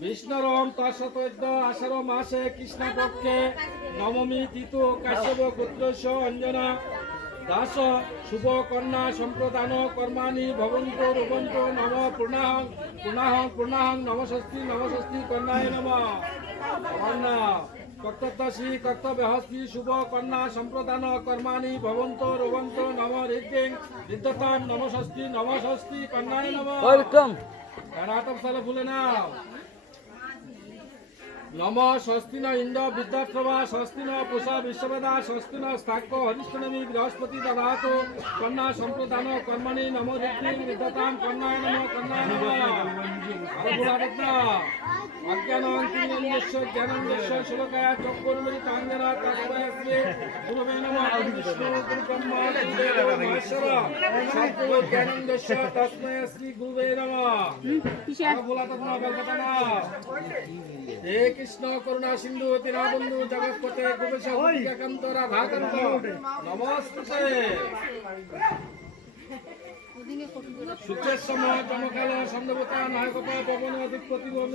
বিষ্ণুরম তৎসতৈদ্য আষাঢ় মাসে কৃষ্ণপক্ষে নবমী তিথি কাশ্যপ গোত্রস্য অঞ্জনা দাস শুভ কন্যা সম্প্রদান কর্মাণি ভবন্ত রুবন্ত নম পূর্ণাহং পূর্ণাহং পূর্ণাহং নমস্তি নমস্তি কন্যায় নম কন্যা কর্তব্যসি কর্তব্যহস্তি শুভ কন্যা সম্প্রদান কর্মাণি ভবন্ত রুবন্ত নম ঋদ্ধিং ঋদ্ধতাম নমস্তি কন্যায় নম রাতপসালে ভুলে নাও নম স্বস্তি ন ইন্দ্র বিদ্যার্থবা স্বস্তি ন পুষা বিশ্ববেদা স্বস্তি ন স্থাক্য হরিষ্ঠনমী বৃহস্পতি দদাতু কন্যা সম্প্রদান কর্মণি নম ঋদ্ধিং ঋদ্ধতাম কন্যায় নম কন্যায় নম অজ্ঞানন্তিঞ্জস্য জ্ঞানঞ্জস্য শ্লোকায়া চক্ষুর্মিলিতাঙ্গনা তস্মৈ শ্রী গুরবে নমঃ বিষ্ণু গুরুব্রহ্মা গুরুদেবো মহেশ্বর সদ্গুরু জ্ঞানঞ্জস্য তস্মৈ শ্রী গুরুবে নমঃ হে কৃষ্ণ করুণা সিন্ধু দীনবন্ধু জগৎপতে গোপেশ গোপিকাকান্ত রাধাকান্ত নমস্তে সূর্যের সময় চমকাল সন্ধ্যবতা নায়ক পবন অধিপতি ব্রহ্ম